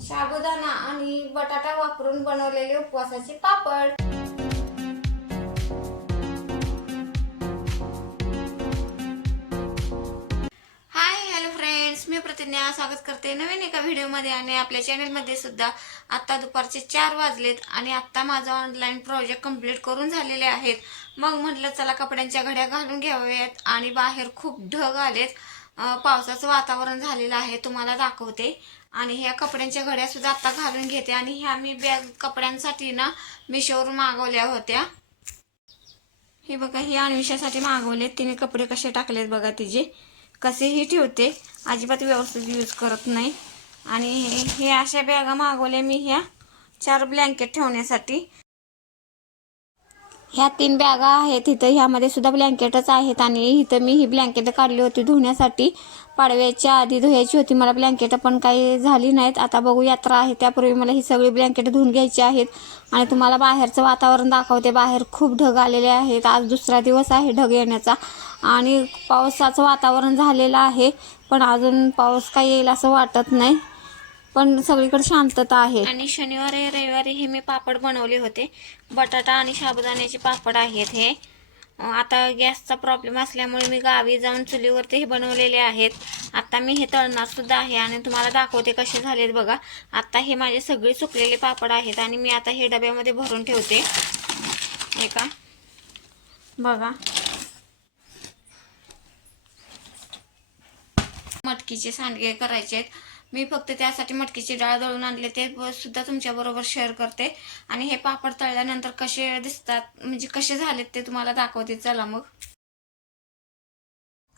साबुदाणा आणि बटाटा वापरून बनवलेले उपवासाचे पापड। हाय हॅलो फ्रेंड्स, मी प्रतिज्ञा स्वागत करते नवीन एका व्हिडिओमध्ये आणि आपल्या चॅनलमध्ये सुद्धा। आता दुपारचे 4 वाजलेत आणि आता माझा ऑनलाईन प्रोजेक्ट कंप्लीट करून झालेले आहेत। मग म्हटलं चला कपड्यांच्या घड्या घालून घ्याव्यात आणि बाहेर खूप ढग आलेत, पावसाचं वातावरण झालेलं आहे, तुम्हाला दाखवते। आणि ह्या कपड्यांच्या घड्या सुद्धा आता घालून घेते। आणि ह्या मी बॅग कपड्यांसाठी ना मिशोवरून मागवल्या होत्या। हे बघा, ही अन्विषासाठी मागवलेत, तिने कपडे कसे टाकलेत बघा, तिचे कसेही ठेवते, अजिबात व्यवस्थित यूज करत नाही। आणि हे अशा बॅगा मागवल्या मी, ह्या 4 ब्लँकेट ठेवण्यासाठी। ह्या 3 बॅगा आहेत इथं, ह्यामध्ये सुद्धा ब्लँकेटच आहेत। आणि इथं मी ही ब्लँकेट काढली होती धुण्यासाठी, पाडव्याच्या आधी धुवायची होती मला ब्लँकेट, पण काही झाली नाहीत। आता बघू, यात्रा आहे त्यापूर्वी मला ही सगळी ब्लँकेट धुवून घ्यायची आहेत। आणि तुम्हाला बाहेरचं वातावरण दाखवते, बाहेर खूप ढग आलेले आहेत, आज दुसरा दिवस आहे ढग येण्याचा आणि पावसाचं वातावरण झालेलं आहे, पण अजून पाऊस काही येईल असं वाटत नाही, पण सगळीकडे शांतता आहे। आणि शनिवारी रविवारी हे मी पापड बनवले होते, बटाटा आणि साबुदाण्याचे पापड आहेत हे। आता गॅसचा प्रॉब्लेम असल्यामुळे मी गावी जाऊन चुलीवरती हे बनवलेले आहेत। आता मी हे तळणार सुद्धा आहे आणि तुम्हाला दाखवते कसे झालेत बघा। आता हे माझे सगळे सुकलेले पापड आहेत आणि मी आता हे डब्यामध्ये भरून ठेवते। हे का बघा, मटकीचे सांडगे करायचे आहेत, मी फक्त त्यासाठी मटकीची डाळ दळून आणले, ते सुद्धा तुमच्या बरोबर शेअर करते। आणि हे पापड तळल्यानंतर कसे दिसतात, म्हणजे कसे झालेत ते तुम्हाला दाखवते, चला मग।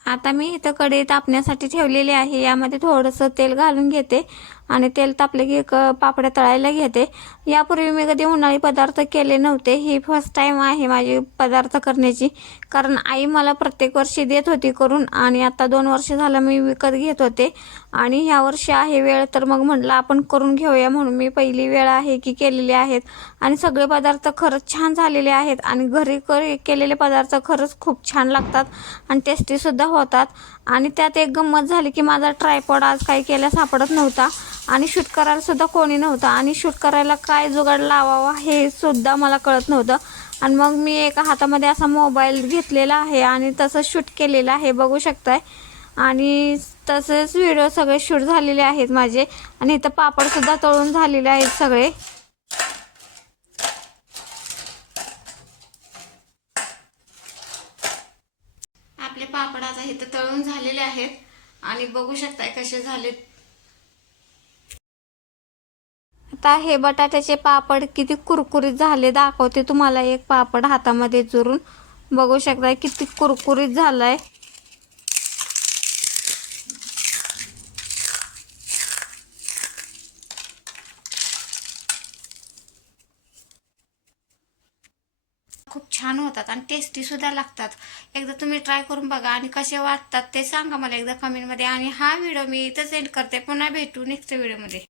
आता मी इथं कढई तापण्यासाठी ठेवलेली आहे, यामध्ये थोडंसं तेल घालून घेते आणि तेल तापले की पापड्या तळायला घेते। यापूर्वी मी कधी उन्हाळी पदार्थ केले नव्हते, ही फर्स्ट टाइम आहे माझी पदार्थ करण्याची, कारण आई मला प्रत्येक वर्षी देत होती करून आणि आता 2 वर्ष झालं मी विकत घेत होते। आणि ह्या वर्षी आहे वेळ, तर मग म्हटलं आपण करून घेऊया, म्हणून मी पहिली वेळ आहे की केलेले आहेत। आणि सगळे पदार्थ खरंच छान झालेले आहेत आणि घरी केलेले पदार्थ खरंच खूप छान लागतात आणि टेस्टी सुद्धा होतात। आणि त्यात एक गंमत झाली की माझा ट्रायपॉड आज काही केल्या सापडत नव्हता आणि शूट करायला सुद्धा कोणी नव्हतं, आणि शूट करायला काय जुगाड लावावा हे सुद्धा मला कळत नव्हतं। आणि मग मी एका हातामध्ये असा मोबाईल घेतलेला आहे आणि तसं शूट केलेलं आहे, बघू शकताय। आणि तसेच व्हिडिओ सगळे शूट झालेले आहेत माझे। आणि इथं पापड सुद्धा तळून झालेले आहेत सगळे। आपले पापड आता इथं तळून झालेले आहेत आणि बघू शकताय कसे झालेत। आता हे बटाट्याचे पापड किती कुरकुरीत झाले दाखवते तुम्हाला, एक पापड हातामध्ये चुरून बघू शकताय किती कुरकुरीत झालाय। खूप छान होतात आणि टेस्टी सुद्धा लागतात, एकदा तुम्ही ट्राय करून बघा आणि कसे वाटतात ते सांगा मला एकदा कमेंटमध्ये। आणि हा व्हिडिओ मी इथंच एंड करते, पुन्हा भेटू नेक्स्ट व्हिडिओमध्ये।